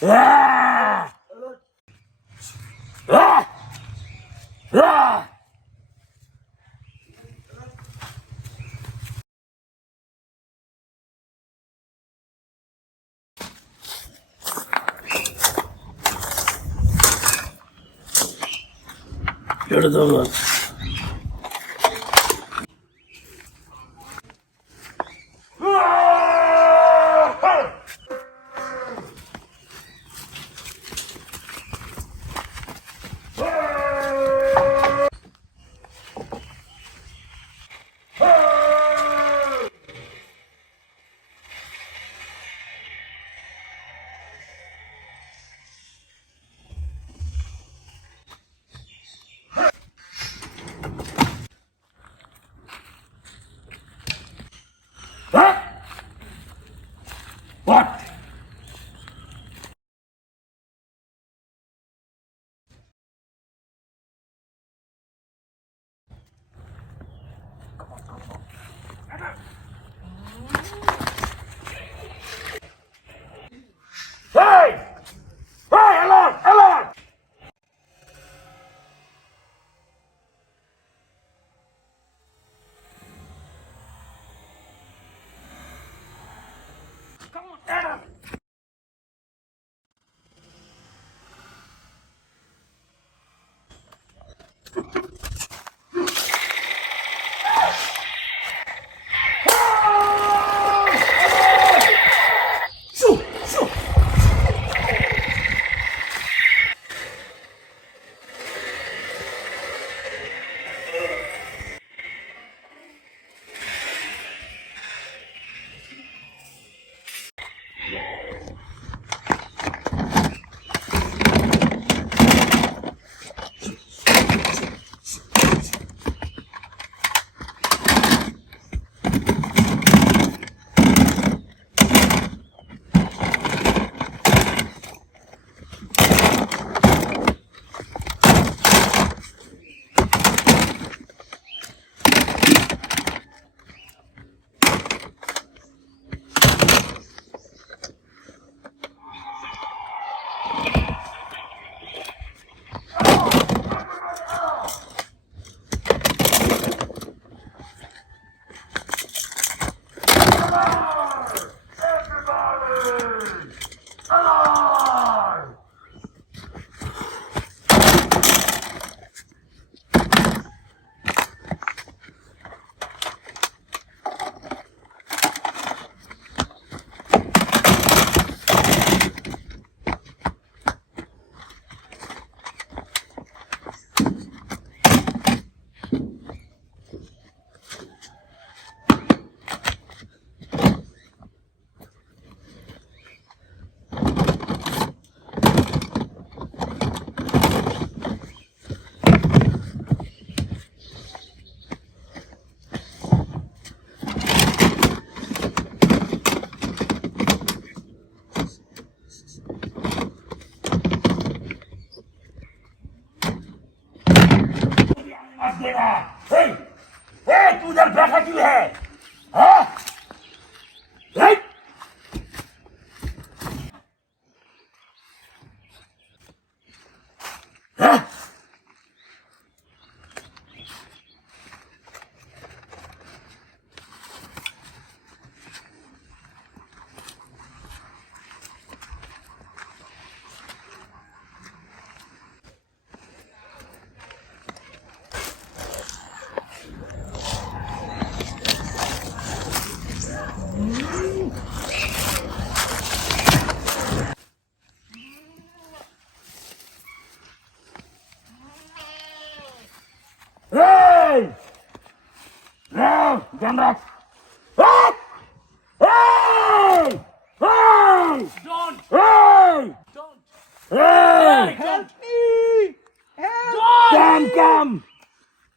Ah! Ah! Ah! Perdón. What? What? Hey! Hey, alone! Alone! Come on, Adam! Shoo! Shoo! Hey! Hey, तू उधर बैठा क्यों है? हाँ? Hey! हाँ? Hey! No! Come back! Hey! Hey! Hey! Don't! Hey! Don't! Hey! Help me! Help! Don't! Come!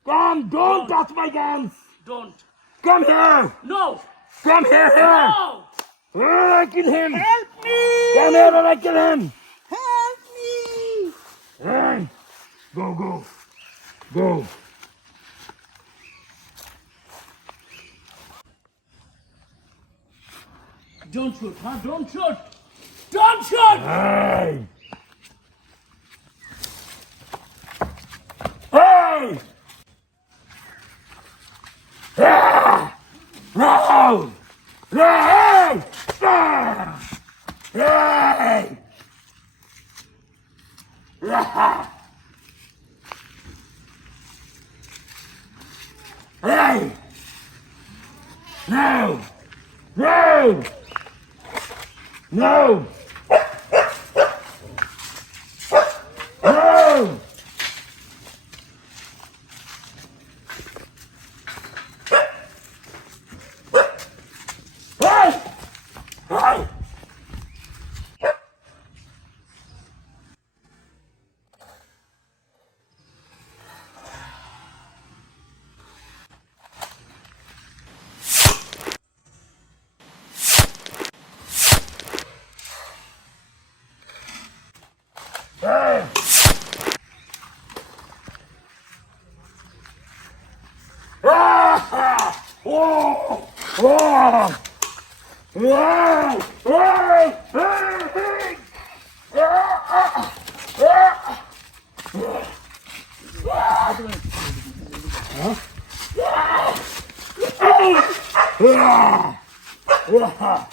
Come! Don't touch my guns! Don't! Come here! No! Come here! No! I kill him! Help me! Come here and I kill him! Help me! Hey! Go, go! Go! Don't shoot, huh? Don't shoot! Don't shoot! Hey! Hey! Ah! No! No! Ah! Hey! Ah! Hey! No! No! No! No! Hey! Hey! Hey! Ah! Oh! Oh! Oh! Oh! Hey! Ah! Ah!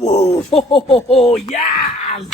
Whoa! Ho, ho, ho, ho, yes!